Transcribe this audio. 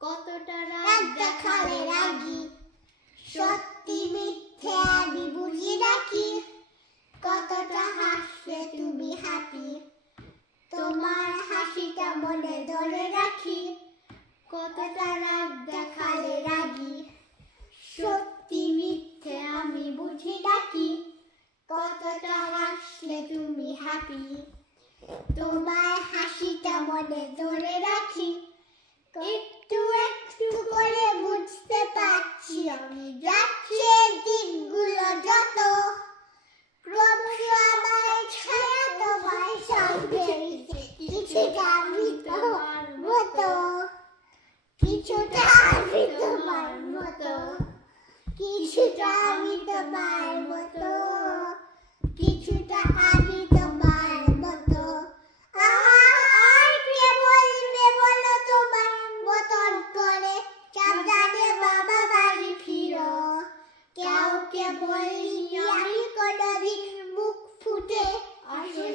কতটা রাগ দেখালে রাগি, সত্যি মিথ্যে আমি বুঝি রাখি, কতটা হাসলে তুমি হ্যাপি, তোমার হাসিটা মনে ধরে রাখি, কতটা রাগ দেখালে রাগি, সত্যি মিথ্যে আমি বুঝি রাখি, কতটা হাসলে তুমি হ্যাপি, তোমার হাসিটা মনে ধরে রাখি, একটু একটু করে বুঝতে পারছি আমি যাচ্ছে দিকগুলো যত, ক্রমশ আমার ছায়া তোমার সঙ্গে কিছুটা আমি তোমার মতো, কিছুটা আমি তোমার মতো, কিছুটা আমি তোমার মতো, কিছুটা আমি তোমার মতো। আর কে বলবে বলো তোমার মতন করে, সাবধানে বাবা বাড়ি ফিরো, কাউকে বলিনি আমি কোনোদিন মুখ ফুটে, আসলে